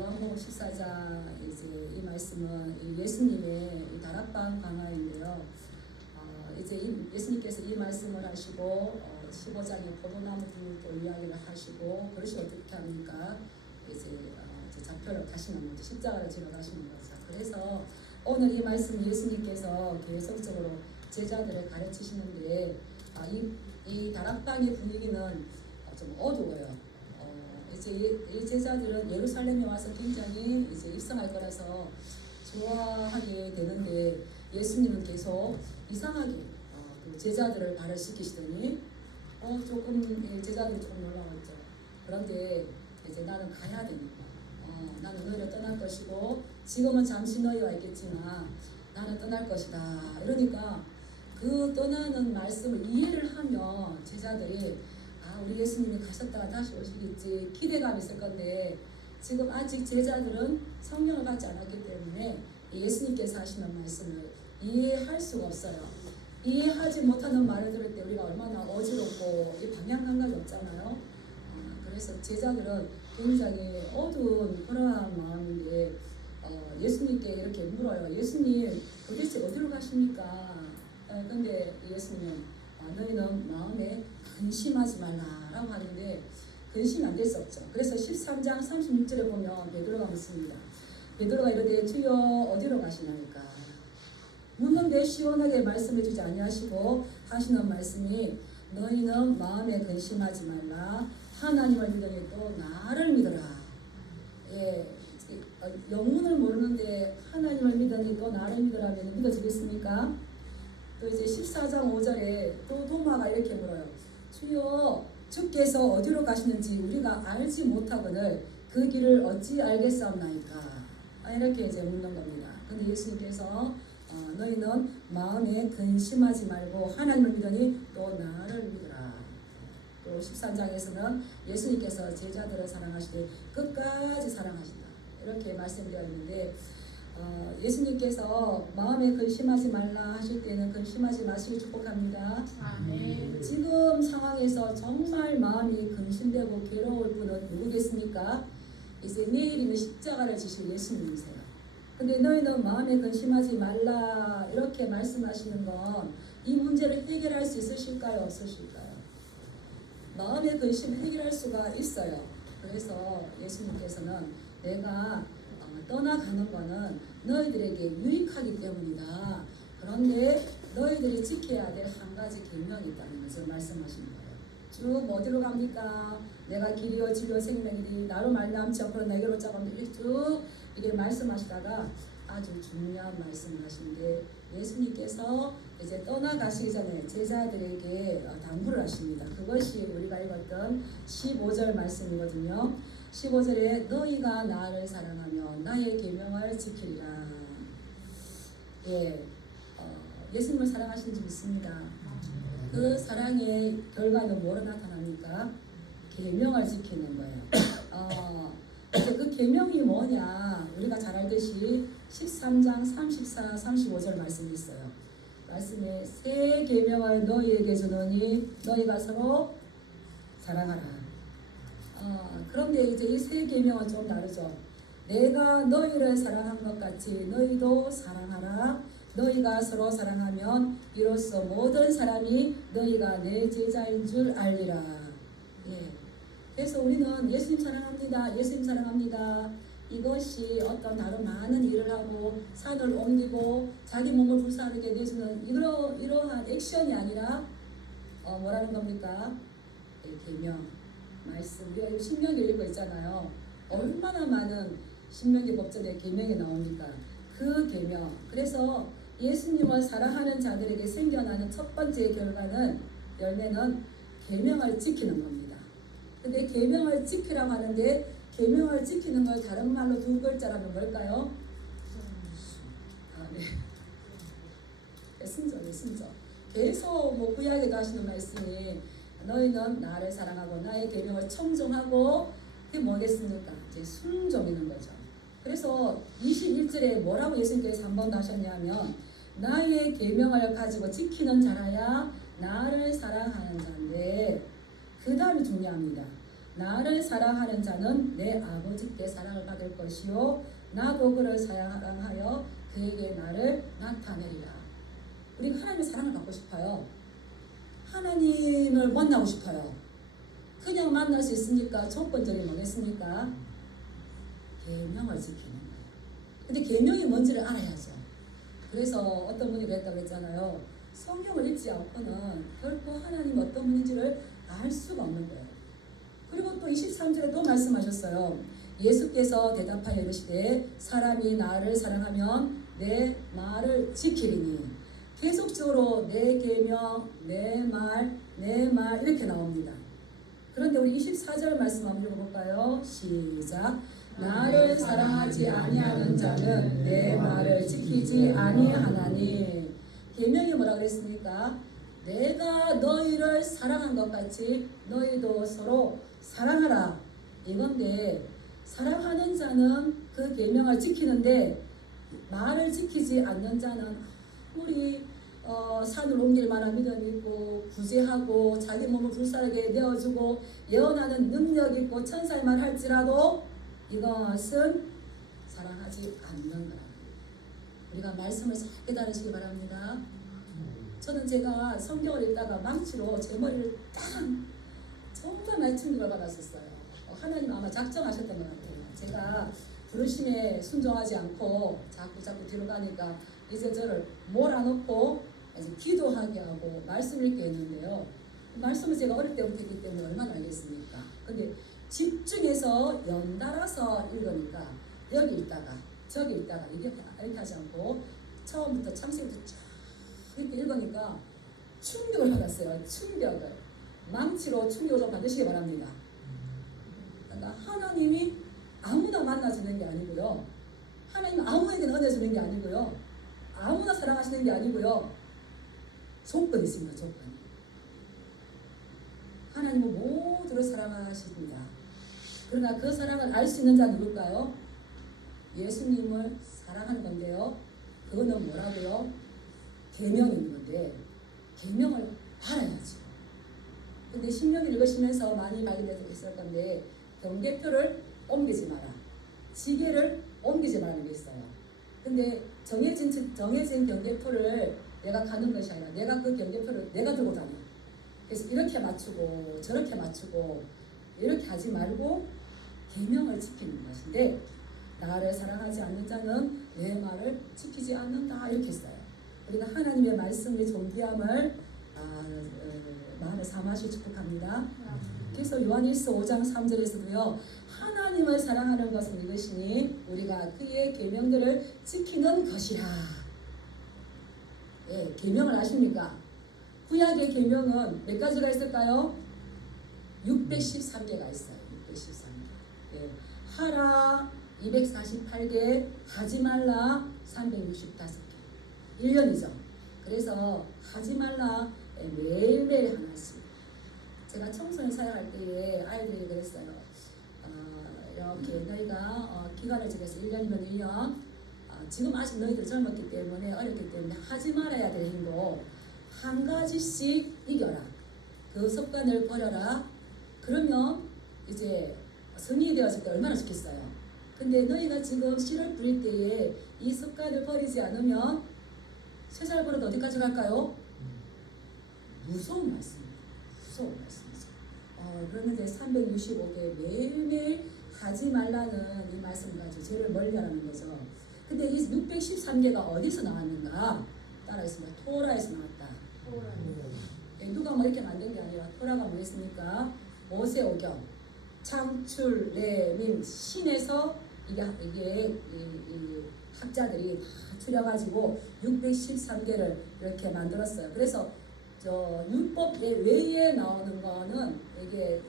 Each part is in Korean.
요한복음 14장 이제 이 말씀은 예수님의 다락방 강화인데요. 이제 예수님께서 이 말씀을 하시고 15장에 포도나무 또 이야기를 하시고 그것이 어떻게 합니까? 이제 좌표를 가시는 거죠. 십자가를 지러 가시는 거죠. 그래서 오늘 이 말씀 예수님께서 계속적으로 제자들을 가르치시는데 이 다락방의 분위기는 좀 어두워요. 이제 이 제자들은 예루살렘에 와서 굉장히 이제 입성할 거라서 좋아하게 되는데 예수님은 계속 이상하게 제자들을 발을시키시더니 조금 제자들이 조금 놀라웠죠. 그런데 이제 나는 가야 되니까 나는 너희를 떠날 것이고 지금은 잠시 너희와 있겠지만 나는 떠날 것이다. 이러니까 그 떠나는 말씀을 이해를 하면 제자들이 우리 예수님이 가셨다가 다시 오시겠지 기대감이 있을 건데 지금 아직 제자들은 성령을 받지 않았기 때문에 예수님께서 하시는 말씀을 이해할 수가 없어요. 이해하지 못하는 말을 들을 때 우리가 얼마나 어지럽고 이 방향 감각이 없잖아요. 그래서 제자들은 굉장히 어두운 그러한 마음인데 예수님께 이렇게 물어요. 예수님 도대체 어디로 가십니까? 근데 예수님은 너희는 마음에 근심하지 말라라고 하는데 근심 안 될 수 없죠. 그래서 13장 36절에 보면 베드로가 묻습니다. 베드로가 이르되 주여 어디로 가시나이까? 묻는데 시원하게 말씀해 주지 아니하시고 하시는 말씀이 너희는 마음에 근심하지 말라. 하나님을 믿으니 또 나를 믿어라. 영문을 모르는데 하나님을 믿으니 또 나를 믿으라면 믿어지겠습니까? 또 이제 14장 5절에 또 도마가 이렇게 물어요. 주여 주께서 어디로 가시는지 우리가 알지 못하거늘 그 길을 어찌 알겠사옵나이까? 이렇게 이제 묻는 겁니다. 근데 예수님께서 너희는 마음에 근심하지 말고 하나님을 믿으니 또 나를 믿으라. 또 13장에서는 예수님께서 제자들을 사랑하시되 끝까지 사랑하신다. 이렇게 말씀되어 있는데 예수님께서 마음에 근심하지 말라 하실 때는 근심하지 마시기 축복합니다. 아멘. 지금 상황에서 정말 마음이 근심되고 괴로울 분은 누구겠습니까? 이제 내일이면 십자가를 지실 예수님이세요. 근데 너희는 마음에 근심하지 말라 이렇게 말씀하시는 건 이 문제를 해결할 수 있으실까요? 없으실까요? 마음의 근심 해결할 수가 있어요. 그래서 예수님께서는 내가 떠나가는 것은 너희들에게 유익하기 때문이다. 그런데 너희들이 지켜야 될 한 가지 계명이 있다는 것을 말씀하시는 거예요. 쭉 어디로 갑니까? 내가 길이요 진리요 생명이니 나로 말미암지 않고는 내게로 오자고 쭉 이게 말씀하시다가 아주 중요한 말씀을 하시는데 예수님께서 이제 떠나가시기 전에 제자들에게 당부를 하십니다. 그것이 우리가 읽었던 15절 말씀이거든요. 15절에 너희가 나를 사랑하며 나의 계명을 지키리라. 예수님을 사랑하시는 줄 믿습니다. 그 사랑의 결과는 뭐로 나타납니까? 계명을 지키는 거예요. 이제 그 계명이 뭐냐? 우리가 잘 알듯이 13장 34, 35절 말씀이 있어요. 말씀에 새 계명을 너희에게 주노니 너희가 서로 사랑하라. 그런데 이제 이 새 계명은 좀 다르죠. 내가 너희를 사랑한 것 같이 너희도 사랑하라. 너희가 서로 사랑하면 이로써 모든 사람이 너희가 내 제자인 줄 알리라. 그래서 우리는 예수님 사랑합니다. 예수님 사랑합니다. 이것이 어떤 다른 많은 일을 하고 산을 옮기고 자기 몸을 불쌍하게 내주는 이러한 액션이 아니라 뭐라는 겁니까? 계명, 말씀. 우리가 신명기 읽고 있잖아요. 얼마나 많은 신명기 법전에 계명이 나옵니까? 그 계명. 그래서 예수님을 사랑하는 자들에게 생겨나는 첫 번째 열매는 계명을 지키는 겁니다. 근데 계명을 지키라고 하는데 계명을 지키는 걸 다른 말로 두 글자라면 뭘까요? 순종이에요. 순종. 계속 구약에도 하시는 말씀이 너희는 나를 사랑하고 나의 계명을 청종하고 그게 뭐겠습니까? 이제 순종이는 거죠. 그래서 21절에 뭐라고 예수님께서 한 번 하셨냐면 나의 계명을 가지고 지키는 자라야 나를 사랑하는 자인데 그 다음이 중요합니다. 나를 사랑하는 자는 내 아버지께 사랑을 받을 것이요 나도 그를 사랑하여 그에게 나를 나타내리라. 우리가 하나님의 사랑을 받고 싶어요. 하나님을 만나고 싶어요. 그냥 만날 수 있으니까 조건절이 뭐겠습니까? 계명을 지키는 거예요. 근데 계명이 뭔지를 알아야죠. 그래서 어떤 분이 그랬다고 했잖아요. 성경을 읽지 않고는 결코 하나님이 어떤 분인지를 알 수가 없는 거예요. 그리고 또 23절에 또 말씀하셨어요. 예수께서 대답하여 이르시되 사람이 나를 사랑하면 내 말을 지키리니. 계속적으로 내 계명, 내 말 이렇게 나옵니다. 그런데 우리 24절 말씀 한번 읽어볼까요? 시작. 나를 사랑하지 아니하는 자는 내 말을 지키지 아니하나니. 계명이 뭐라 그랬습니까? 내가 너희를 사랑한 것 같이 너희도 서로 사랑하라 이건데, 사랑하는 자는 그 계명을 지키는데 말을 지키지 않는 자는 아무리 산을 옮길 만한 믿음이 있고 구제하고 자기 몸을 불살하게 내어주고 예언하는 능력 있고 천사의 말 할지라도 이것은 사랑하지 않는 거라. 우리가 말씀을 잘 깨달으시기 바랍니다. 저는 제가 성경을 읽다가 망치로 제 머리를 딱 정말 많이 충격을 받았었어요. 하나님 아마 작정하셨던 것 같아요. 제가 부르심에 순종하지 않고 자꾸 뒤로 가니까 이제 저를 몰아넣고 이제 기도하게 하고 말씀 읽게 했는데요. 말씀을 제가 어릴 때부터 했기 때문에 얼마나 알겠습니까? 근데 집중해서 연달아서 읽으니까 여기 읽다가 저기 읽다가 이렇게 하지 않고 처음부터 창세기부터 쫙 이렇게 읽으니까 충격을 받았어요. 충격을. 망치로 충격을 좀 받으시기 바랍니다. 그러니까 하나님이 아무나 만나주는 게 아니고요. 하나님 아무에게나 은혜 주는 게 아니고요. 아무나 사랑하시는 게 아니고요. 조건이 있습니다. 조건. 하나님은 모두를 사랑하십니다. 그러나 그 사랑을 알 수 있는 자는 누굴까요? 예수님을 사랑하는 건데요. 그거는 뭐라고요? 계명이 있는 건데 계명을 알아야죠. 근데 신명기 읽으시면서 많이 발견했을 건데 경계표를 옮기지 마라. 지게를 옮기지 말라는 게 있어요. 근데 정해진 경계표를 내가 가는 것이 아니라 내가 그 경계표를 내가 들고 다녀. 그래서 이렇게 맞추고 저렇게 맞추고 이렇게 하지 말고 계명을 지키는 것인데, 나를 사랑하지 않는 자는 내 말을 지키지 않는다 이렇게 했어요. 우리가 하나님의 말씀의 존귀함을 마음에 삼으시길 축복합니다. 그래서 요한일서 5장 3절에서도요. 하나님을 사랑하는 것은 이것이니 우리가 그의 계명들을 지키는 것이라. 예, 계명을 아십니까? 구약의 계명은 몇 가지가 있을까요? 613개가 있어요. 613개. 예, 하라 248개, 하지 말라 365개. 1년이죠. 그래서 하지 말라 매일매일 하나씩. 제가 청소년 사역할 때에 아이들이 그랬어요. 이렇게 너희가 기간을 정해서 1년이면 1년, 지금 아직 너희들 젊었기 때문에 어렸기 때문에 하지 말아야 될 행동 한 가지씩 이겨라. 그 습관을 버려라. 그러면 이제 성인이 되었을 때 얼마나 좋겠어요. 근데 너희가 지금 씨를 뿌릴 때에 이 습관을 버리지 않으면 세살 버릇 어디까지 갈까요? 무서운 말씀입니다. 무서운 말씀이죠. 그러는데 365개 매일매일 하지 말라는 이 말씀 가지고 죄를 멀리하라는 거죠. 근데 이 613개가 어디서 나왔는가? 따라했습니다. 토라에서 나왔다. 누가 뭐 이렇게 만든 게 아니라 토라가 뭐였습니까? 모세오경, 창출, 레민, 신에서 이게 이 학자들이 다 추려가지고 613개를 이렇게 만들었어요. 그래서 저 율법 외에 나오는 거는 이게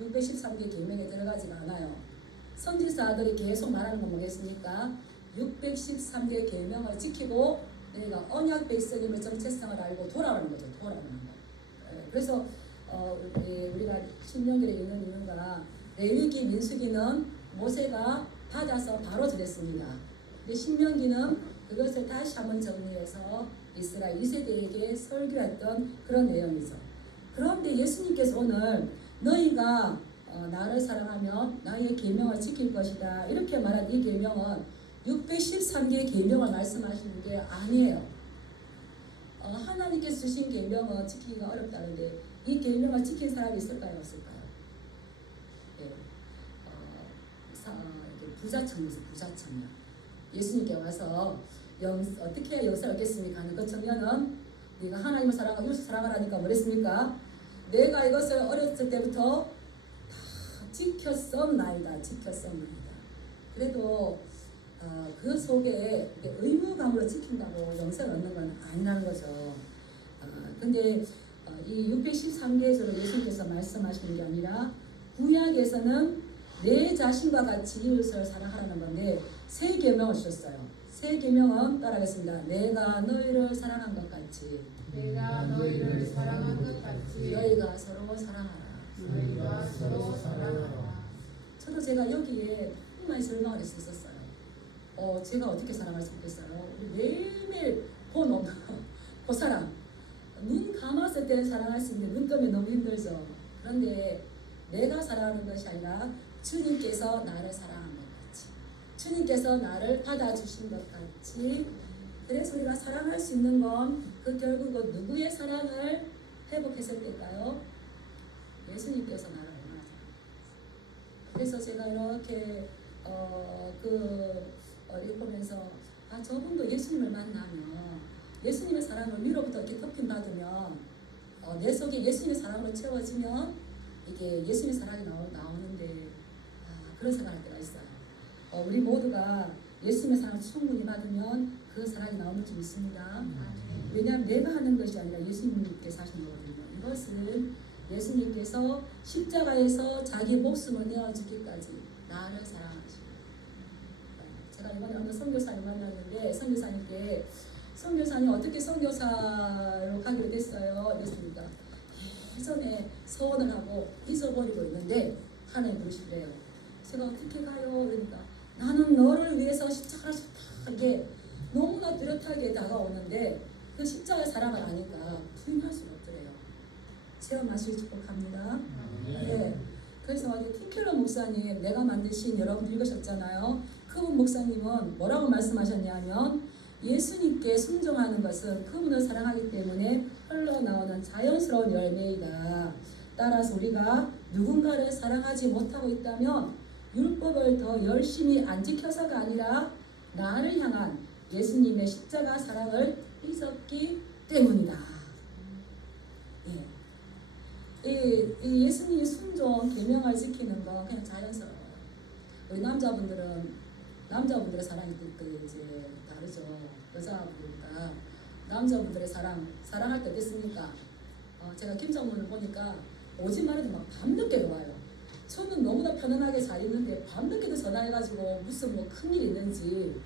613개 계명에 들어가지가 않아요. 선지자들이 계속 말하는 건 뭐겠습니까? 613개 계명을 지키고 내가 언약 백성임의 정체성을 알고 돌아오는 거죠. 돌아오는 거. 그래서 우리가 신명기를 읽는 이유가 레위기, 민수기는 모세가 받아서 바로 전했습니다. 근데 신명기는 그것을 다시 한번 정리해서 이스라엘 2세대에게 설교했던 그런 내용이죠. 그런데 예수님께서 오늘 너희가 나를 사랑하면 나의 계명을 지킬 것이다. 이렇게 말한 이 계명은 613개의 계명을 말씀하시는 게 아니에요. 하나님께서 주신 계명은 지키기가 어렵다는데 이 계명을 지킨 사람이 있을까요? 없을까요? 예. 부자청이죠. 부자청이요. 예수님께 와서 어떻게 해야 영생을 얻겠습니까? 하니 그 청년은 네가 하나님을 사랑하고 이웃을 사랑하라니까 뭐랬습니까? 내가 이것을 어렸을 때부터 다 지켰었나이다. 지켰었나이다. 그래도 그 속에 의무감으로 지킨다고 영생을 얻는 건 아니라는 거죠. 근데 이 613계절을 예수님께서 말씀하시는 게 아니라 구약에서는 내 자신과 같이 이웃을 사랑하라는 건데 새 계명을 주셨어요. 새 계명은 따라하겠습니다. 내가 너희를 사랑한 것 같이 내가 너희를 사랑한 것 같이 너희가 서로 사랑하라. 너희가 서로 사랑하라. 저도 제가 여기에 너무 많이 설명을 했었어요. 제가 어떻게 사랑할 수 있겠어요? 매일매일 그 사랑. 눈 감았을 때는 사랑할 수 있는데 눈 뜨면 너무 힘들죠. 그런데 내가 사랑하는 것이 아니라 주님께서 나를 사랑한 것 같이, 주님께서 나를 받아주신 것 같이. 그래서 우리가 사랑할 수 있는 건 그 결국은 누구의 사랑을 회복했을 때일까요? 예수님께서 나를 얼마나 사랑했어요. 그래서 제가 이렇게 읽으면서 저분도 예수님을 만나면 예수님의 사랑을 위로부터 이렇게 덮임 받으면 내 속에 예수님의 사랑으로 채워지면 이게 예수님의 사랑이 나오는데 그런 생각할 때가 있어요. 우리 모두가 예수님의 사랑을 충분히 받으면 그 사랑이 나오는 줄 믿습니다. 왜냐하면 내가 하는 것이 아니라 예수님께서 하시는 거거든요. 이것은 예수님께서 십자가에서 자기 목숨을 내어주기까지 나를 사랑하시고, 제가 이번에 어느 선교사님 만났는데 선교사님 어떻게 선교사로 가기로 됐어요? 그랬습니까? 예전에 서원을 하고 잊어버리고 있는데 하나님 부르시래요. 제가 어떻게 가요? 그러니까 나는 너를 위해서 십자가를 졌다. 이게 너무나 뚜렷하게 다가오는데 그 십자가의 사랑을 아니까 부인할 수가 없더래요. 체험하실 축복합니다. 네. 그래서 팀켈러 목사님, 내가 만드신 여러분 읽으셨잖아요. 그분 목사님은 뭐라고 말씀하셨냐면 예수님께 순종하는 것은 그분을 사랑하기 때문에 흘러나오는 자연스러운 열매이다. 따라서 우리가 누군가를 사랑하지 못하고 있다면 율법을 더 열심히 안 지켜서가 아니라 나를 향한 예수님의 십자가 사랑을 잊었기 때문이다. 이 예수님의 순종 계명을 지키는 건 그냥 자연스러워요. 우리 남자분들의 사랑이 이제 다르죠. 여자분들보다 남자분들의 사랑할 때 어땠습니까? 제가 김정문을 보니까 오지만 해도 막 밤늦게 와요. 저는 너무나 편안하게 잘 있는데 밤늦게도 전화해가지고 무슨 큰일 있는지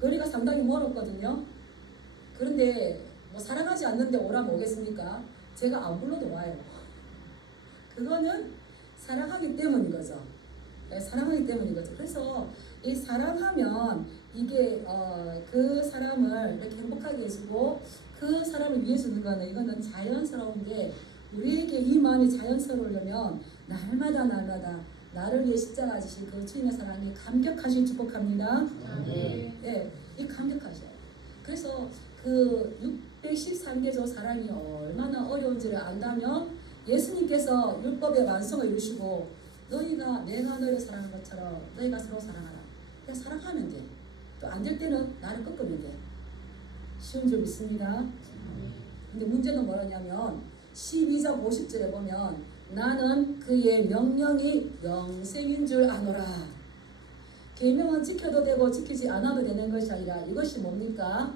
거리가 상당히 멀었거든요. 그런데 사랑하지 않는데 오라면 오겠습니까? 제가 안 불러도 와요. 그거는 사랑하기 때문인 거죠. 사랑하기 때문인 거죠. 그래서 이 사랑하면 이게 그 사람을 이렇게 행복하게 해주고 그 사람을 위해 주는 거는 이거는 자연스러운데 우리에게 이 마음이 자연스러우려면 날마다 나를 위해 십자가 지신 그 주님의 사랑이 감격하실 축복합니다. 예, 이 감격하셔요. 그래서 그 613개조 사랑이 얼마나 어려운지를 안다면 예수님께서 율법의 완성을 이루시고 너희가 내가 너희를 사랑하는 것처럼 너희가 서로 사랑하라. 그냥 사랑하면 돼. 또 안 될 때는 나를 꺾으면 돼. 쉬운 줄 믿습니다. 근데 문제는 뭐냐면 12장 50절에 보면 나는 그의 명령이 영생인 줄 아노라. 계명은 지켜도 되고 지키지 않아도 되는 것이 아니라 이것이 뭡니까?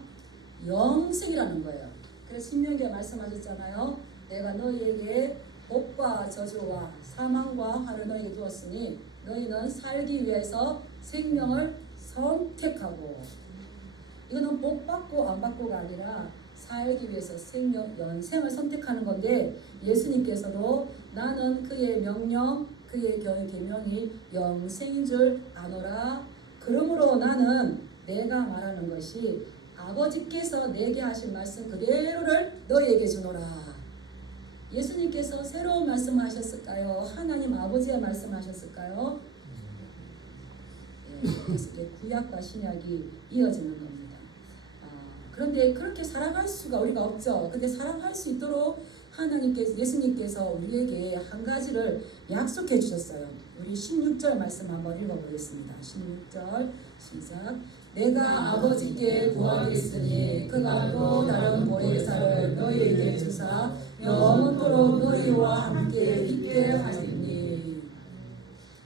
영생이라는 거예요. 그래서 신명기에 말씀하셨잖아요. 내가 너희에게 복과 저주와 사망과 화를 너희에게 주었으니 너희는 살기 위해서 생명을 선택하고, 이거는 복 받고 안 받고가 아니라 살기 위해서 영생을 선택하는 건데 예수님께서도 나는 그의 명령, 그의 계명이 영생인 줄 아노라. 그러므로 나는 내가 말하는 것이 아버지께서 내게 하신 말씀 그대로를 너희에게 주노라. 예수님께서 새로운 말씀을 하셨을까요? 하나님 아버지의 말씀을 하셨을까요? 그래서 구약과 신약이 이어지는 겁니다. 그런데 그렇게 사랑할 수가 우리가 없죠. 근데 사랑할 수 있도록 하나님께서, 예수님께서 우리에게 한 가지를 약속해 주셨어요. 우리 16절 말씀 한번 읽어보겠습니다. 16절 시작. 내가 아버지께 구하겠으니 그가 또 다른 보혜사를 너희에게 주사 영원토록 너희와 함께 있게 하시니.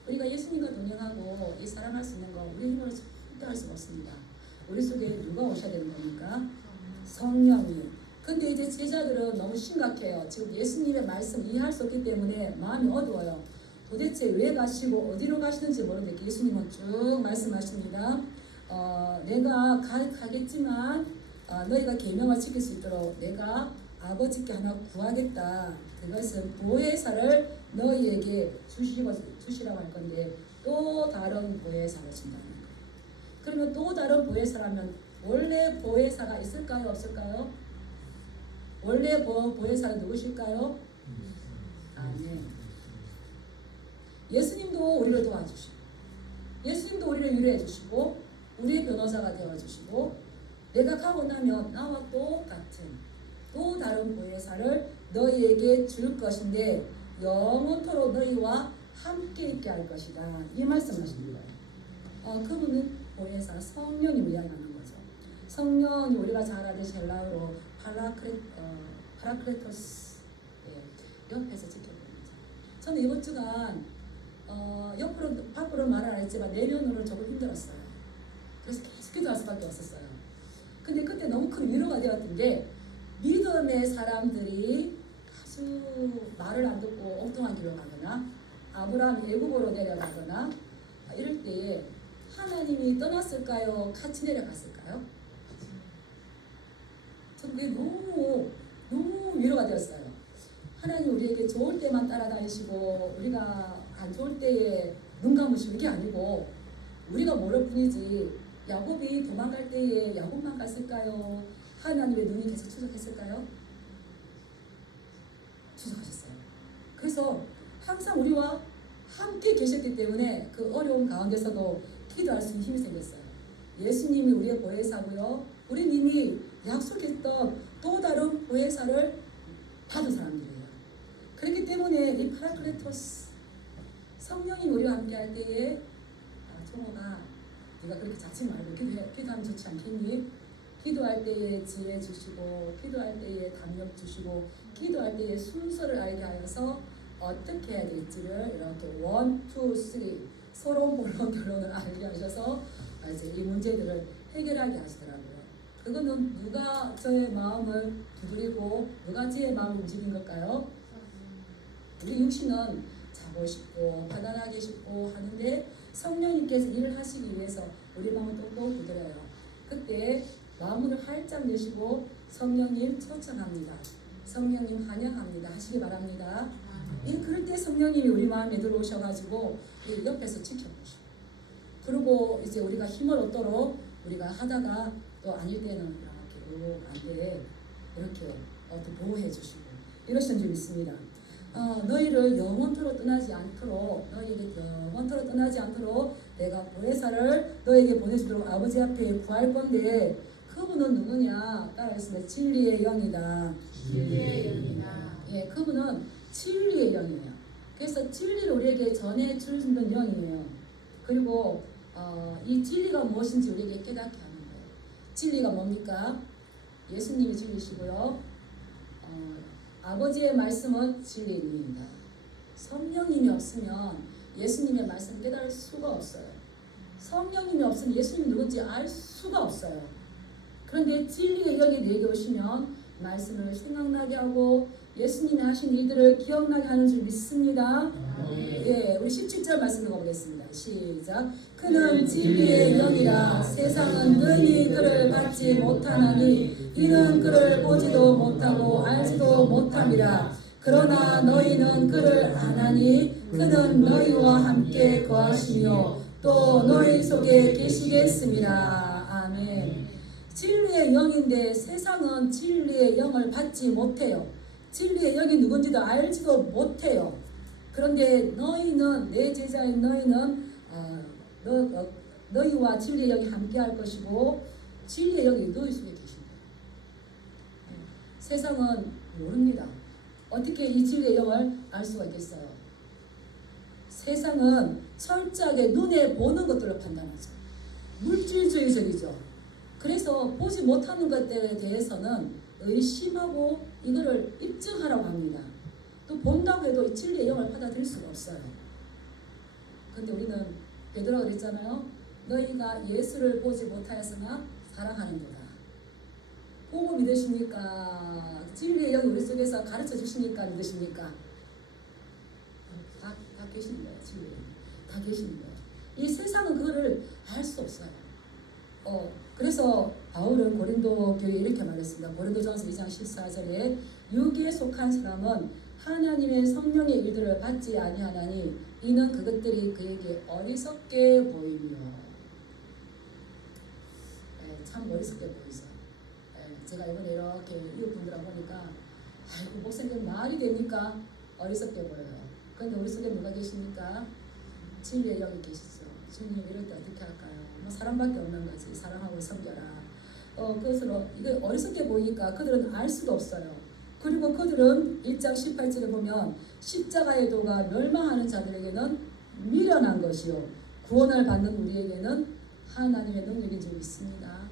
우리가 예수님과 동행하고 이 사랑할 수 있는 거 우리 힘으로 절대 할 수가 없습니다. 우리 속에 누가 오셔야 되는 겁니까? 성령이. 근데 이제 제자들은 너무 심각해요. 지금 예수님의 말씀 이해할 수 없기 때문에 마음이 어두워요. 도대체 왜 가시고 어디로 가시는지 모르는데 예수님은 쭉 말씀하십니다. 내가 가겠지만 너희가 계명을 지킬 수 있도록 내가 아버지께 하나 구하겠다. 그것은 보혜사를 너희에게 주시라고 할 건데 또 다른 보혜사를 준다는 거예요. 그러면 또 다른 보혜사라면 원래 보혜사가 있을까요? 없을까요? 원래 보혜사는 누구실까요? 아멘. 예수님도 우리를 도와주시고 예수님도 우리를 위로해 주시고 우리의 변호사가 되어주시고 내가 가고 나면 나와 똑같은 또 다른 보혜사를 너희에게 줄 것인데 영원토록 너희와 함께 있게 할 것이다. 이 말씀하시는 거예요. 그분은 보혜사 성령님을 이야기하는 거죠. 성령이 우리가 잘 아는 헬라어로 파라크레토스, 옆에서 지켜봅니다. 저는 이번 주간 밖으로 말을 안 했지만 내면으로 조금 힘들었어요. 그래서 계속 기도할 수밖에 없었어요. 근데 그때 너무 큰 위로가 되었던 게 믿음의 사람들이 아주 말을 안 듣고 엉뚱한 길로 가거나 아브라함이 애굽으로 내려가거나 이럴 때에 하나님이 떠났을까요? 같이 내려갔을까요? 저는 그게 너무 위로가 되었어요. 하나님 우리에게 좋을 때만 따라다니시고 우리가 안 좋을 때에 눈 감으시는 게 아니고 우리가 모를 뿐이지. 야곱이 도망갈 때에 야곱만 갔을까요? 하나님의 눈이 계속 추적했을까요? 추적하셨어요. 그래서 항상 우리와 함께 계셨기 때문에 그 어려운 가운데서도 기도할 수 있는 힘이 생겼어요. 예수님이 우리의 보혜사고요. 우린 이미 약속했던 또 다른 보혜사를 받은 사람들이에요. 그렇기 때문에 이 파라클레토스 성령이 우리와 함께 할 때에 종호가 네가 그렇게 자지 말고 기도하면 좋지 않겠니? 기도할 때에 지혜 주시고 기도할 때에 담력 주시고 기도할 때에 순서를 알게 하여서 어떻게 해야 될지를 이렇게 1, 2, 3 서론 본론 결론을 알게 하셔서 이제 이 문제들을 해결하게 하시더라고요. 그거는 누가 저의 마음을 두드리고 누가 저의 마음을 움직인 걸까요? 우리 육신은 자고 싶고 편안하게 싶고 하는데 성령님께서 일을 하시기 위해서 우리 마음을 똑똑 두드려요. 그때 마음을 활짝 내시고 성령님 초청합니다. 성령님 환영합니다. 하시기 바랍니다. 그럴 때 성령님이 우리 마음에 들어오셔가지고 옆에서 지켜보시고 그리고 이제 우리가 힘을 얻도록 우리가 하다가 또 아닐 때는 이렇게 안돼 이렇게 보호해 주시고 이러시는 줄 믿습니다. 너희를 영원토록 떠나지 않도록 너희에게 영원토록 떠나지 않도록 내가 보혜사를 너에게 보내주도록 아버지 앞에 구할 건데 그분은 누구냐? 따라하겠습니다. 진리의 영이다. 진리의 영이다. 예, 그분은 진리의 영이에요. 그래서 진리를 우리에게 전해주는 영이에요. 그리고 이 진리가 무엇인지 우리에게 깨닫게 하는 거예요. 진리가 뭡니까? 예수님이 진리시고요. 아버지의 말씀은 진리입니다. 성령님이 없으면 예수님의 말씀 깨달을 수가 없어요. 성령님이 없으면 예수님이 누군지 알 수가 없어요. 그런데 진리의 영이 내게 오시면 말씀을 생각나게 하고 예수님이 하신 일들을 기억나게 하는 줄 믿습니다. 예, 우리 17절 말씀 읽어보겠습니다. 시작. 그는 진리의 영이라 세상은 능히 그를 받지 못하나니 이는 그를 보지도 못하고 알지도 못함이라. 그러나 너희는 그를 아나니 그는 너희와 함께 거하시며 또 너희 속에 계시겠습니다. 아멘. 진리의 영인데 세상은 진리의 영을 받지 못해요. 진리의 영이 누군지도 알지도 못해요. 그런데 너희는 내 제자인 너희는 너희와 진리의 영이 함께할 것이고 진리의 영이 너희 속에 계신다. 세상은 모릅니다. 어떻게 이 진리의 영을 알 수가 있겠어요? 세상은 철저하게 눈에 보는 것들로 판단하죠. 물질주의적이죠. 그래서 보지 못하는 것들에 대해서는 의심하고 이거를 입증하라고 합니다. 또 본다고 해도 이 진리의 영을 받아들일 수가 없어요. 그런데 우리는 베드로가 그랬잖아요. 너희가 예수를 보지 못하였으나 사랑하는도다. 보고 믿으십니까? 진리의 영이 우리 속에서 가르쳐 주시니까 믿으십니까? 다 계시는 거예요. 진리의 영이 다 계시는 거예요. 이 세상은 그거를 알 수 없어요. 그래서 바울은 고린도 교회에 이렇게 말했습니다. 고린도전서 2장 14절에 육에 속한 사람은 하나님의 성령의 일들을 받지 아니하나니 이는 그것들이 그에게 어리석게 보이며. 참 어리석게 보이죠. 제가 이번에 이렇게 이웃분들하고 보니까 아이고 목사님 말이 됩니까? 어리석게 보여요. 그런데 우리 속에 누가 계십니까? 진리의 영이 계시죠. 주님 이럴 때 어떻게 할까요? 뭐 사람밖에 없는 거지. 사랑하고 섬겨라. 그것으로 이거 어리석게 보이니까 그들은 알 수도 없어요. 그리고 그들은 1장 18절에 보면 십자가의 도가 멸망하는 자들에게는 미련한 것이요 구원을 받는 우리에게는 하나님의 능력인 줄 믿습니다.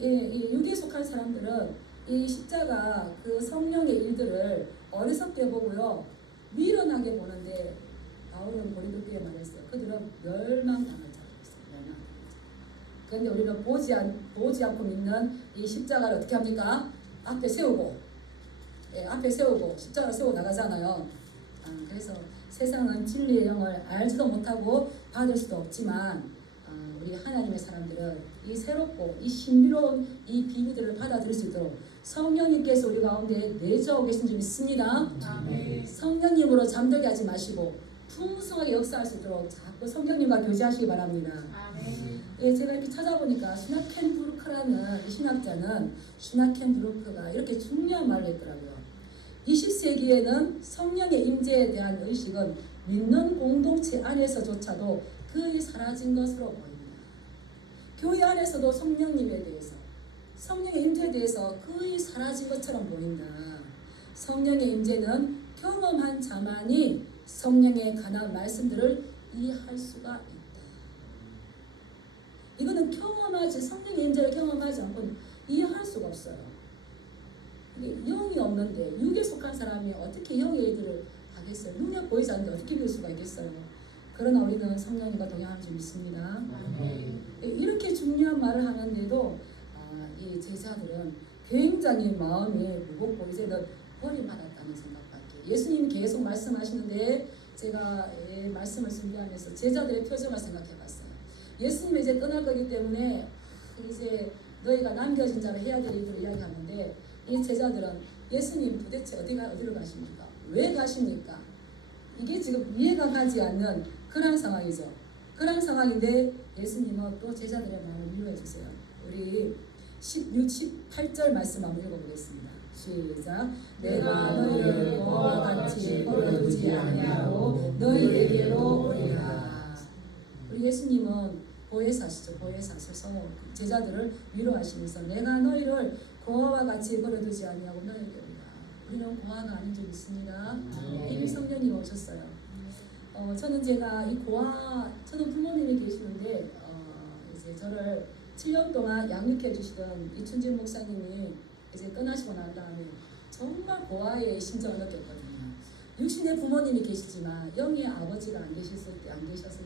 육에 속한 사람들은 이 십자가 그 성령의 일들을 어리석게 보고요 미련하게 보는데 바울은 고린도 교회에 말했어요. 그들은 멸망당할 자들이었어요. 멸망당할 자. 그런데 우리는 보지 않고 믿는 이 십자가를 어떻게 합니까? 앞에 세우고 십자가를 세우고 나가잖아요. 그래서 세상은 진리의 영을 알지도 못하고 받을 수도 없지만 우리 하나님의 사람들은 이 새롭고 이 신비로운 이 비밀들을 받아들일 수 있도록 성령님께서 우리 가운데 내주하고 계신 줄 믿습니다. 아멘. 성령님으로 잠들게 하지 마시고 풍성하게 역사할 수 있도록 자꾸 성령님과 교제하시기 바랍니다. 아멘. 제가 이렇게 찾아보니까 슈나켄부르크라는 이 신학자는 슈나켄부르크가 이렇게 중요한 말을 했더라고요. 20세기에는 성령의 임재에 대한 의식은 믿는 공동체 안에서조차도 거의 사라진 것으로 보입니다. 교회 안에서도 성령님에 대해서 성령의 임재에 대해서 거의 사라진 것처럼 보인다. 성령의 임재는 경험한 자만이 성령에 관한 말씀들을 이해할 수가 있다. 이거는 성령의 임재를 경험하지 않고는 이해할 수가 없어요. 이게 영이 없는데 육에 속한 사람이 어떻게 영의 일들을 하겠어요? 눈에 보이지 않는데 어떻게 믿을 수가 있겠어요? 그러나 우리는 성령님과 동행하는 줄 믿습니다. 이렇게 중요한 말을 하는데도 이 제자들은 굉장히 마음이 무겁고 이제는 버림받았다는 생각밖에. 예수님이 계속 말씀하시는데 제가 말씀을 준비하면서 제자들의 표정을 생각해봤어요. 예수님이 이제 떠날 거기 때문에 이제 너희가 남겨진 자로 해야 될 일들을 이야기하는데 이 제자들은 예수님 도대체 어디로 가십니까? 왜 가십니까? 이게 지금 이해가 가지 않는 그런 상황이죠. 그런 상황인데 예수님은 또 제자들의 마음을 위로해 주세요. 우리 18절 말씀 한번 읽어보겠습니다. 시작. 내가 너희를 고와 같이 버려두지 아니하고 너희에게로 오리라. 우리 예수님은 보혜사시죠. 보혜사셔서 제자들을 위로하시면서 내가 너희를 고아와 같이 버려두지 아니하고 너희에게 오리라. 우리는 고아가 아닌 줄 믿습니다. 이미 성령이 오셨어요. 저는 저는 부모님이 계시는데 이제 저를 7년 동안 양육해 주시던 이춘진 목사님이 이제 떠나시고 난 다음에 정말 고아의 심정을 느꼈거든요. 육신의 부모님이 계시지만 영의 아버지가 안 계셨을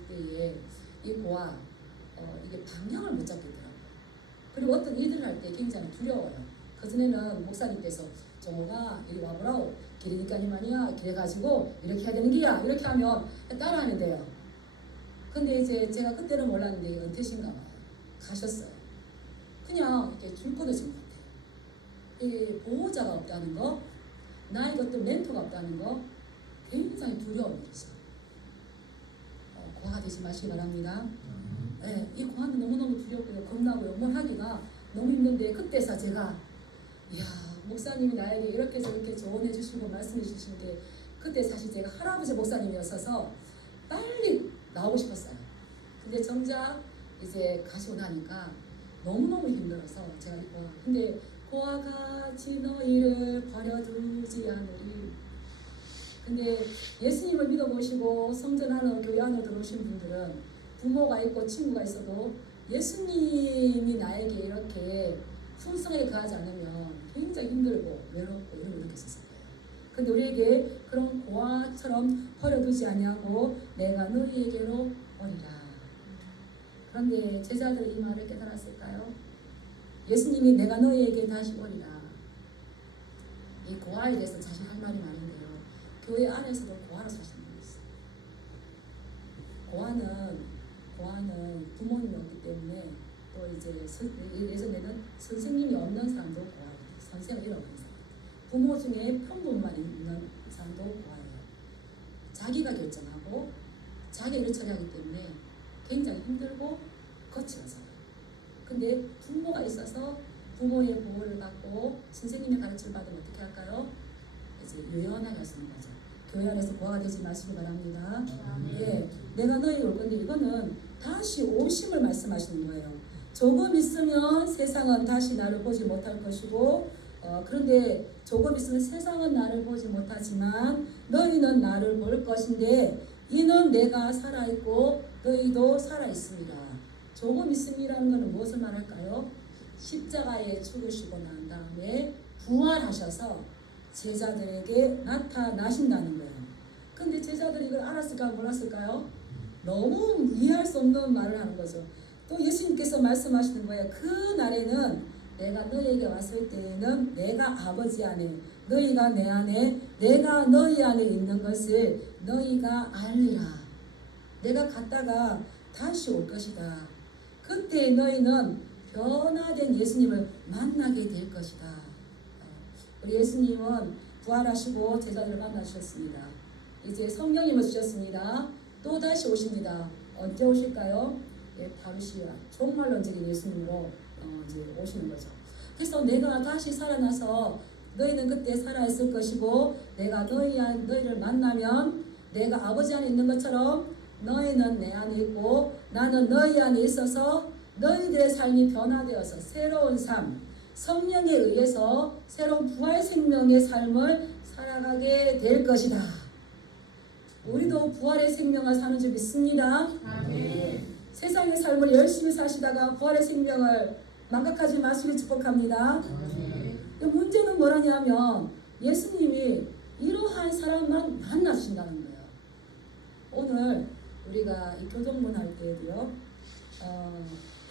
때에 이 고아 이게 방향을 못 잡겠더라고요. 그리고 어떤 일들을 할 때 굉장히 두려워요. 그전에는 목사님께서 정호가 이리 와보라고 길이니까 이만이야 길에 가지고 이렇게 해야 되는 게야 이렇게 하면 따라하는데요. 근데 이제 제가 그때는 몰랐는데 은퇴신가 봐요. 가셨어요. 그냥 이렇게 줄 끊어진 것 같아요. 이 보호자가 없다는 거, 나의 것도 멘토가 없다는 거 굉장히 두려운 일이죠. 고아가 되지 마시기 바랍니다. 이 고아는 너무너무 두렵고요. 겁나고요. 뭘 하기가 너무 힘든데 그때서 제가 이야 목사님이 나에게 이렇게 해서 이렇게 조언해 주시고 말씀해 주시는데 그때 사실 제가 할아버지 목사님이었어서 빨리 나오고 싶었어요. 근데 정작 이제 가시고 나니까 너무너무 힘들어서 제가 근데 고와 같이 너희를 버려두지 않으리. 근데 예수님을 믿어보시고 성전 안으로 교회 안으로 들어오신 분들은 부모가 있고 친구가 있어도 예수님이 나에게 이렇게 풍성하게 가하지 않으면 굉장히 힘들고 외롭고 이런 걸 느꼈었을 거예요. 근데 우리에게 그런 고아처럼 버려두지 아니하고 내가 너희에게로 오리라. 그런데 제자들이 이 말을 깨달았을까요? 예수님이 내가 너희에게 다시 오리라. 이 고아에 대해서 사실 할 말이 많은데요. 교회 안에서도 고아로 사시는 분이 있어요. 고아는 부모님이 없기 때문에 또 이제 예전에는 선생님이 없는 사람도 고아예요. 선생을 잃어버린 사람. 부모 중에 평범만 있는 사람도 고아예요. 자기가 결정하고 자기 일을 처리하기 때문에 굉장히 힘들고 거칠어 살아요. 근데 부모가 있어서 부모의 보호를 받고 선생님의 가르침을 받으면 어떻게 할까요? 이제 유연하게 할 수 있는 거죠. 교회 안에서 고아가 되지 마시기 바랍니다. 예, 내가 너희에게 올 건데 이거는 다시 오심을 말씀하시는 거예요. 조금 있으면 세상은 다시 나를 보지 못할 것이고 그런데 조금 있으면 세상은 나를 보지 못하지만 너희는 나를 볼 것인데 이는 내가 살아있고 너희도 살아있습니다. 조금 있음이라는 것은 무엇을 말할까요? 십자가에 죽으시고 난 다음에 부활하셔서 제자들에게 나타나신다는 거예요. 근데 제자들이 이걸 알았을까요? 몰랐을까요? 너무 이해할 수 없는 말을 하는 거죠. 또 예수님께서 말씀하시는 거예요. 그 날에는 내가 너희에게 왔을 때에는 내가 아버지 안에 너희가 내 안에 내가 너희 안에 있는 것을 너희가 알리라. 내가 갔다가 다시 올 것이다. 그때 너희는 변화된 예수님을 만나게 될 것이다. 우리 예수님은 부활하시고 제자들을 만나셨습니다. 이제 성령님을 주셨습니다. 또 다시 오십니다. 언제 오실까요? 예, 바르시아 종말 론적인 예수님으로 이제 오시는 거죠. 그래서 내가 다시 살아나서 너희는 그때 살아있을 것이고 내가 너희를 만나면 내가 아버지 안에 있는 것처럼 너희는 내 안에 있고 나는 너희 안에 있어서 너희들의 삶이 변화되어서 새로운 삶, 성령에 의해서 새로운 부활 생명의 삶을 살아가게 될 것이다. 우리도 부활의 생명을 사는 줄 믿습니다. 아멘. 세상의 삶을 열심히 사시다가 부활의 생명을 망각하지 마시길 축복합니다. 문제는 뭐라냐면 예수님이 이러한 사람만 만나신다는 거예요. 오늘 우리가 이 교동문 할 때도요.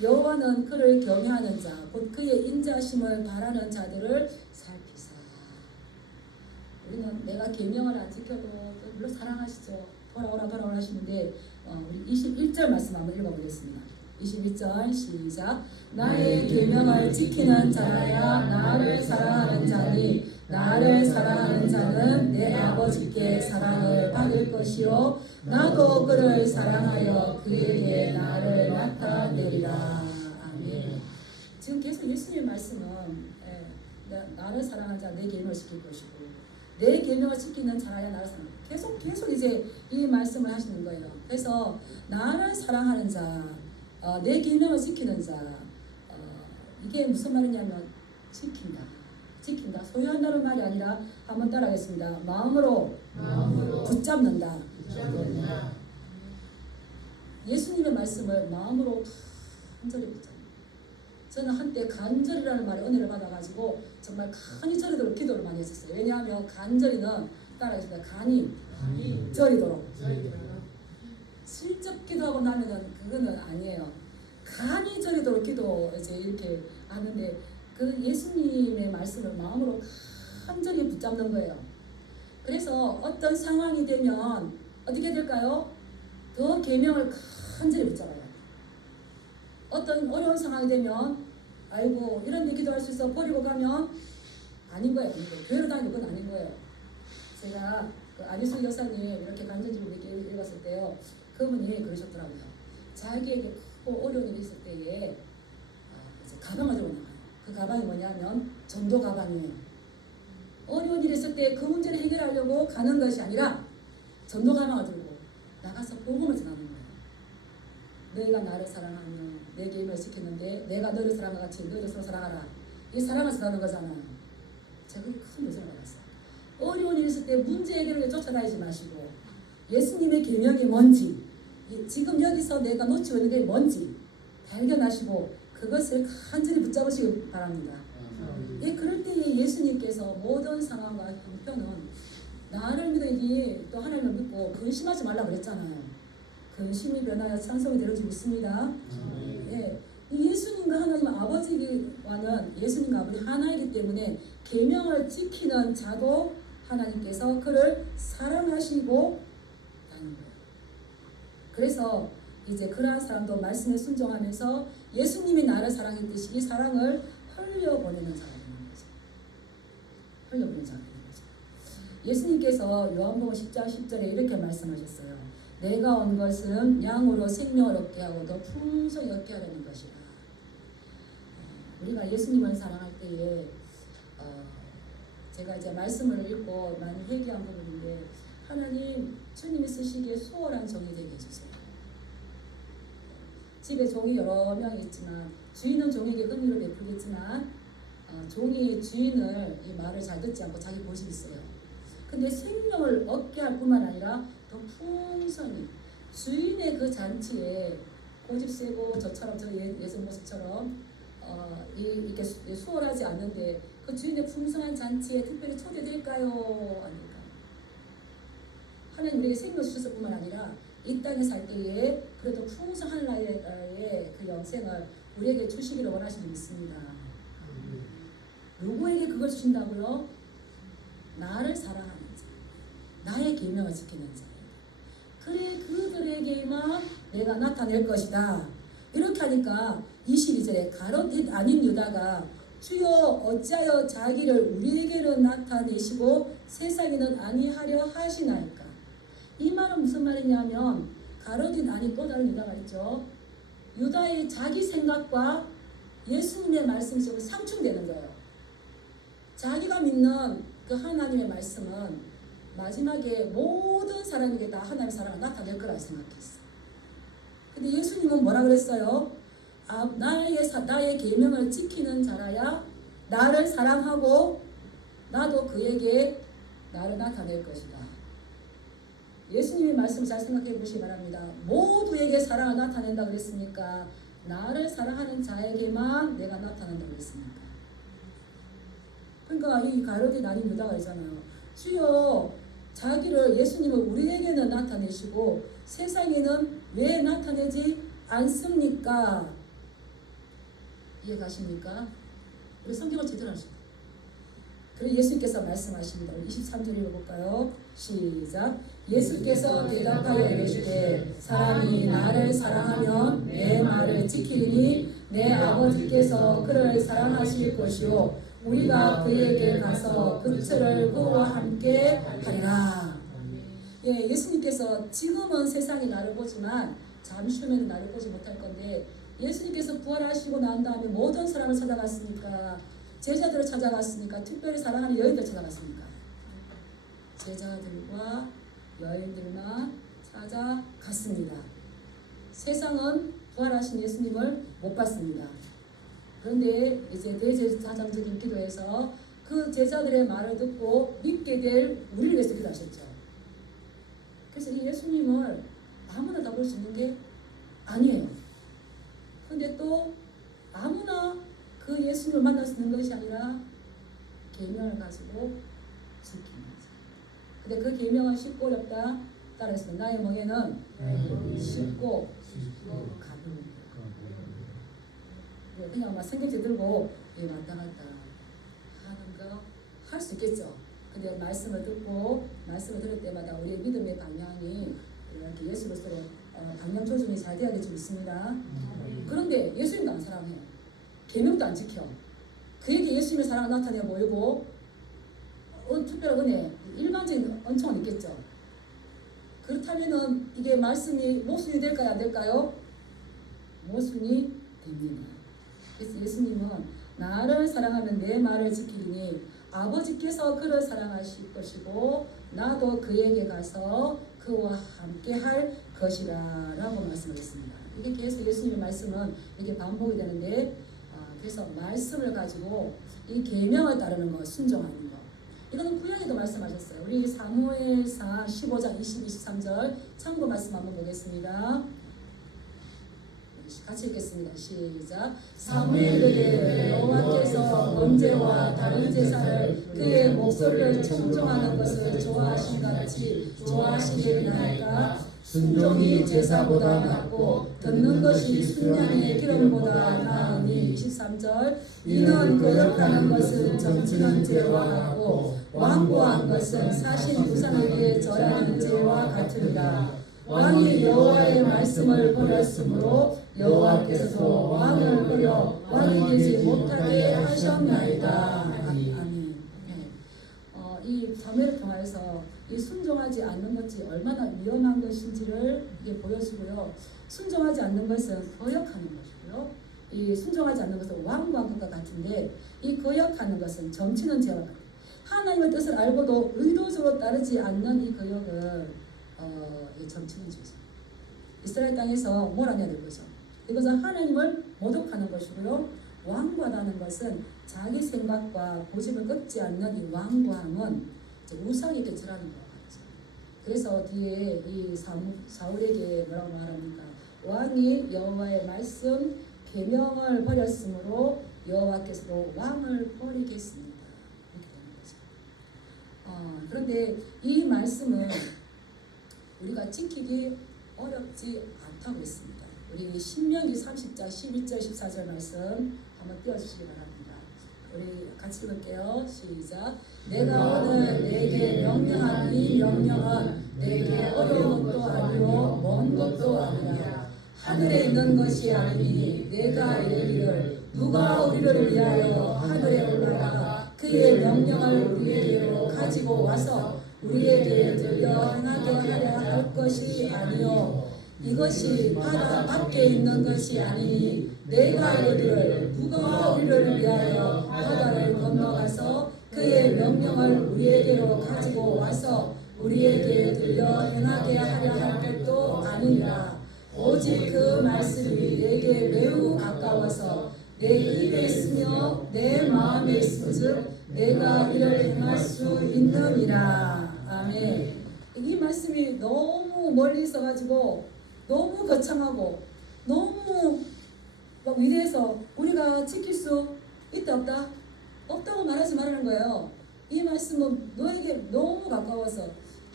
여호와는 그를 경외하는 자, 곧 그의 인자심을 바라는 자들을 살피사. 우리는 내가 계명을 안 지켜도 물론 사랑하시죠. 돌아오라 하시는데 우리 21절 말씀 한번 읽어보겠습니다. 21절 시작. 나의 계명을 지키는 자라야 나를 사랑하는 자니 나를 사랑하는 자는 내 아버지께 사랑을 받을 것이요 나도 그를 사랑하여 그에게 나를 나타내리라. 아멘. 지금 계속 예수님의 말씀은 나를 사랑하는 자 내 계명을 지킬 것이고 내 계명을 지키는 자라야 나를 사랑한다. 계속 이제 이 말씀을 하시는 거예요. 그래서 나를 사랑하는 자, 내 계명을 지키는 자, 이게 무슨 말이냐면 지킨다. 소유한다는 말이 아니라 한번 따라하겠습니다. 마음으로 붙잡는다. 예수님의 말씀을 마음으로 간절히 붙잡는다. 저는 한때 간절이라는 말에 은혜를 받아가지고 정말 간이 저리도록 기도를 많이 했었어요. 왜냐하면 간절이는 따라하겠습니다. 간이 저리도록. 슬쩍 기도하고 나면은 그거는 아니에요. 간이 저리도록 기도 이제 이렇게 하는데 그 예수님의 말씀을 마음으로 간절히 붙잡는 거예요. 그래서 어떤 상황이 되면 어떻게 될까요? 더 계명을 간절히 붙잡아요. 어떤 어려운 상황이 되면 아이고 이런 데 기도할 수 있어 버리고 가면 아닌 거예요. 교회로 다니는 건 아닌 거예요. 제가 그 안희수 여사님 이렇게 간증집을 이렇게 읽었을 때요. 그분이 그러셨더라고요. 자기에게 크고 어려운 일이 있을 때에 이제 가방을 들고 나가요. 그 가방이 뭐냐면 전도 가방이에요. 어려운 일이 있을 때 그 문제를 해결하려고 가는 것이 아니라 전도 가방을 들고 나가서 복음을 전하는 거예요. 너희가 나를 사랑하면 내 계명을 지켰는데 내가 너를 사랑한 것 같이 너희도 서로 사랑하라. 이 사랑을 전하는 거잖아요. 제가 큰 도전을 받았어요. 어려운 일이 있을 때 문제 해결을 쫓아다니지 마시고 예수님의 계명이 뭔지 지금 여기서 내가 놓치고 있는 게 뭔지 발견하시고 그것을 간절히 붙잡으시기 바랍니다. 예, 그럴 때에 예수님께서 모든 상황과 형편은 나를 믿으니 또 하나님을 믿고 근심하지 말라 그랬잖아요. 근심이 변하여 찬송이 되어지고 있습니다. 예, 이 예수님과 하나님 아버지와는 예수님과 아버지 하나이기 때문에 계명을 지키는 자도 하나님께서 그를 사랑하시고 하는 거예요. 그래서 이제 그러한 사람도 말씀에 순종하면서 예수님이 나를 사랑했듯이 이 사랑을 흘려보내는 사람이 있는 거죠. 흘려보내는 사람이 있는 거죠. 예수님께서 요한복음 10장 10절에 이렇게 말씀하셨어요. 내가 온 것은 양으로 생명을 얻게 하고 더 풍성히 얻게 하려는 것이라. 우리가 예수님을 사랑할 때에 제가 이제 말씀을 읽고 많이 회개한 부분인데 하나님 주님이 쓰시기에 수월한 종이 되게 해주세요. 집에 종이 여러 명이 있지만 주인은 종에게 은혜를 베풀겠지만 종이 주인을 이 말을 잘 듣지 않고 자기 고집이 있어요. 근데 생명을 얻게 할 뿐만 아니라 더 풍성히 주인의 그 잔치에 고집 세고 저처럼 저 예전 모습처럼 이렇게 수월하지 않는데 그 주인의 풍성한 잔치에 특별히 초대될까요? 아닐까? 하나님 우리에게 생명 주셨을 뿐만 아니라 이 땅에 살 때에 그래도 풍성한 나의 그 영생을 우리에게 주시기를 원하시는 믿습니다. 누구에게 그걸 주신다고요? 나를 사랑하는 자, 나의 계명을 지키는 자. 그래 그들에게만 내가 나타낼 것이다. 이렇게 하니까 22절에 가롯 아닌 유다가 주여 어찌하여 자기를 우리에게로 나타내시고 세상에는 아니하려 하시나이까. 이 말은 무슨 말이냐면 가롯 아닌 또 다른 유다가 있죠. 유다의 자기 생각과 예수님의 말씀이 지금 상충되는 거예요. 자기가 믿는 그 하나님의 말씀은 마지막에 모든 사람에게 다 하나님의 사랑을 나타낼 거라고 생각했어. 근데 예수님은 뭐라 그랬어요? 나의 계명을 지키는 자라야 나를 사랑하고 나도 그에게 나를 나타낼 것이다. 예수님의 말씀 잘 생각해 보시기 바랍니다. 모두에게 사랑을 나타낸다 그랬습니까? 나를 사랑하는 자에게만 내가 나타난다고 그랬습니까? 그러니까 이 가롯이 아닌 유다가 있잖아요. 주여 자기를 예수님을 우리에게는 나타내시고 세상에는 왜 나타내지 않습니까? 이해가십니까? 우리 성경을 제대로 하시고 그리고 예수님께서 말씀하십니다. 23절 읽어볼까요? 시작. 예수께서 대답하여 이르시되 사람이 나를 사랑하면 내 말을 지키리니 내 아버지께서 그를 사랑하실 것이요 우리가 그에게 가서 그들을 그와 함께 하리라. 예, 예수님께서 지금은 세상이 나를 보지만 잠시 후에는 나를 보지 못할 건데 예수님께서 부활하시고 난 다음에 모든 사람을 찾아갔으니까 제자들을 찾아갔으니까 특별히 사랑하는 여인들 찾아갔습니까? 제자들과 여인들만 찾아갔습니다. 세상은 부활하신 예수님을 못 봤습니다. 그런데 이제 대제사장적인 기도에서 그 제자들의 말을 듣고 믿게 될 우리를 위해서 기도하셨죠. 그래서 이 예수님을 아무나 다 볼 수 있는 게 아니에요. 근데 또 아무나 그 예수님을 만날 수 있는 것이 아니라 계명을 가지고 지키는 거죠. 근데 그 계명은 쉽고 어렵다. 따라했습니다. 나의 멍에는 쉽고 가벼운 그냥 막 생각지 들고 왔다 갔다 하는 거 할 수 있겠죠. 근데 말씀을 듣고 말씀을 들을 때마다 우리의 믿음의 방향이 이렇게 예수로서의 방향 조정이 잘 돼야 될 줄 믿습니다. 그런데 예수님도 안 사랑해요. 계명도 안 지켜. 그에게 예수님의 사랑을 나타내 보이고 특별한 은혜, 일반적인 은총은 있겠죠. 그렇다면은 이게 말씀이 모순이 될까요? 안 될까요? 모순이 됩니다. 그래서 예수님은 나를 사랑하면 내 말을 지키리니 아버지께서 그를 사랑하실 것이고 나도 그에게 가서 그와 함께 할 것이라 라고 말씀하셨습니다. 이게 계속 예수님의 말씀은 이렇게 반복이 되는데 그래서 말씀을 가지고 이 계명을 따르는 것, 순종하는 것, 이거는 구약에도 말씀하셨어요. 우리 사무엘상 15장 20, 23절 참고 말씀 한번 보겠습니다. 같이 읽겠습니다. 시작. 사무엘에게 여호와께서 번제와 다른 제사를 그의 목소리를 청종하는 것을 좋아하신 같이 좋아하시리나이까. 순종이 제사보다 낫고 듣는 것이 순양의 기름보다 나으니. 23절. 이는 거역하는 것은 점치는 죄와 같고 완고한 것은 사신 부산에게 절하는 죄와 같으리라. 왕이 여호와의 말씀을 버렸으므로 여호와께서도 왕을 버려 왕이 되지 못하게 하셨나이다. 아멘. 이 사무엘을 통해서 이 순종하지 않는 것이 얼마나 위험한 것인지를 이게 보여주고요. 순종하지 않는 것은 거역하는 것이고요. 이 순종하지 않는 것은 완고한 것과 같은데 이 거역하는 것은 점치는 죄와 같아요. 하나님의 뜻을 알고도 의도적으로 따르지 않는 이 거역은 이 점치는 죄죠. 이스라엘 땅에서 뭘 하냐 될 거죠. 이것은 하나님을 모독하는 것이고요. 완고하다는 것은 자기 생각과 고집을 꺾지 않는 이 완고함은 우상에게 절하는 것 같죠. 그래서 뒤에 이 사울에게 뭐라고 말합니까? 왕이 여호와의 말씀 계명을 버렸으므로 여호와께서도 왕을 버리겠습니다. 이렇게 되는 거죠. 그런데 이 말씀은 우리가 지키기 어렵지 않다고 했습니다. 우리 신명기 30장 11절 14절 말씀 한번 띄워주시기 바랍니다. 우리 같이 읽을게요. 시작. 내가 오늘 내게 명령한 이 명령은 내게 어려운 것도 아니요 먼 것도 아니라 하늘에 있는 것이 아니니 내가 이르기를 누가 우리를 위하여 하늘에 올라가 그의 명령을 우리에게로 가지고 와서 우리에게 들려 행하게 하려 할 것이 아니요 이것이 바다 밖에 있는 것이 아니니 내가 이르기를 누가 우리를 위하여 바다를 건너가서 그의 명령을 우리에게로 가지고 와서 우리에게 들려 행하게 하려 할 것도 아니라 오직 그 말씀이 내게 매우 가까워서 내 입에 있으며 내 마음에 있음즉 내가 이를 행할 수 있느니라. 아멘. 이 말씀이 너무 멀리 있어가지고 너무 거창하고 너무 막 위대해서 우리가 지킬 수 있다 없다? 없다고 말하지 말라는 거예요. 이 말씀은 너에게 너무 가까워서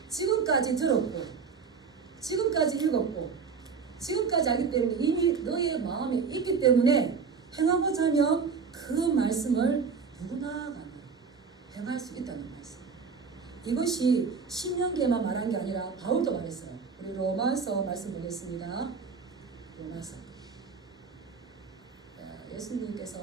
지금까지 들었고 지금까지 읽었고 지금까지 알기 때문에 이미 너의 마음에 있기 때문에 행하고자 하면 그 말씀을 누구나 행할 수 있다는 말씀. 이것이 신명기에만 말한 게 아니라 바울도 말했어요. 우리 로마서 말씀 보겠습니다. 로마서. 예수님께서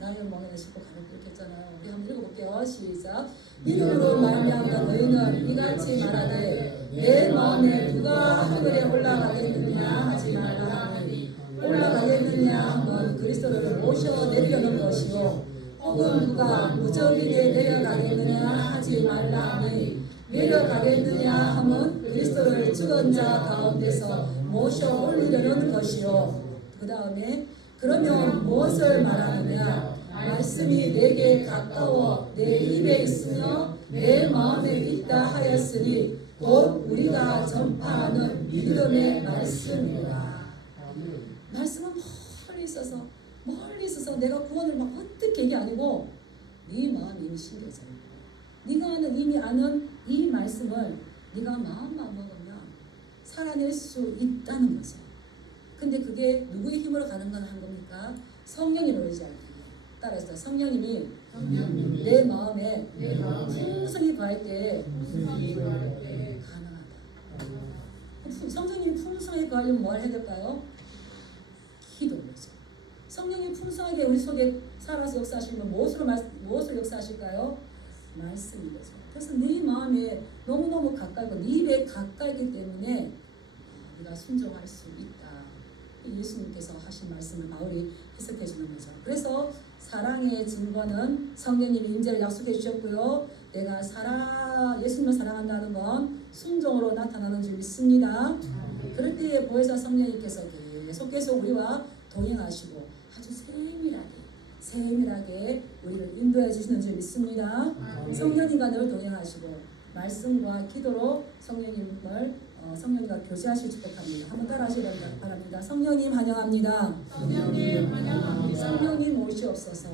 나의 멍에는 싣고 가볍게 이렇게 했잖아요. 우리 한번 읽어볼게요. 시작. 믿음으로 말미암아 너희는 이같이 말하되 내 마음에 누가 하늘에 올라가겠느냐 하지 말라 하니 올라가겠느냐 하면 그리스도를 모셔 내려는 것이요 혹은 누가 무적이게 내려가겠느냐 하지 말라 하니 내려가겠느냐 하면 그리스도를 죽은 자 가운데서 모셔 올리려는 것이요. 그 다음에 그러면 무엇을 말하느냐 말씀이 내게 가까워 내 입에 있으며 내 마음에 있다 하였으니 곧 우리가 전파하는 믿음의 말씀이라. 말씀은 멀리 있어서 내가 구원을 막 어떻게 이게 아니고 네 마음이 이미 심겨져 있고 네가 이미 아는 이 말씀을 네가 마음만 먹으면 살아낼 수 있다는 거죠. 근데 그게 누구의 힘으로 가는 건 한 겁니까? 성령님을 의지할 때. 따라서 성령님이 내 마음에 풍성히 거할 때 가능하다. 성령님이 풍성히 거하려면 뭘 해야 될까요? 기도죠. 성령이 풍성하게 우리 속에 살아서 역사하시면 무엇으로 역사하실까요? 말씀인 거죠. 그래서 네 마음에 너무너무 가까이고 네 입에 가까이기 때문에 네가 순종할 수 있다. 예수님께서 하신 말씀을 바울이 해석해 주는 거죠. 그래서 사랑의 증거는 성령님이 임재를 약속해 주셨고요. 내가 예수님을 사랑한다는 건 순종으로 나타나는 줄 믿습니다. 그럴 때에 보혜사 성령님께서 계속해서 우리와 동행하시고 아주 세밀하게 우리를 인도해 주시는 줄 믿습니다. 성령님과 늘 동행하시고 말씀과 기도로 성령님과 교제하실 축복합니다. 한번 따라하시기 바랍니다. 성령님 환영합니다. 성령님 오시옵소서.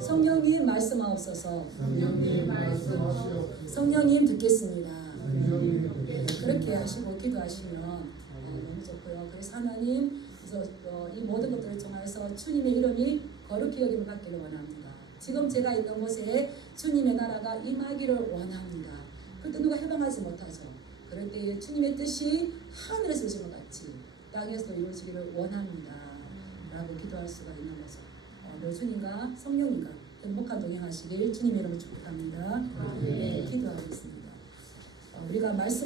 성령님 말씀하옵소서. 성령님 듣겠습니다. 그렇게 하시고 기도하시면 너무 좋고요. 그래서 하나님 이 모든 것들을 통해서 주님의 이름이 거룩히 여김을 받기를 원합니다. 지금 제가 있는 곳에 주님의 나라가 임하기를 원합니다. 그때 누가 해방하지 못하죠. 그럴 때 주님의 뜻이 하늘에서 이루어진 것 같이 땅에서도 이루어지기를 원합니다. 라고 기도할 수가 있는 거죠. 늘 주님과 성령님과 행복한 동행하시길 주님의 이름으로 축복합니다. 네, 기도하겠습니다. 우리가 말씀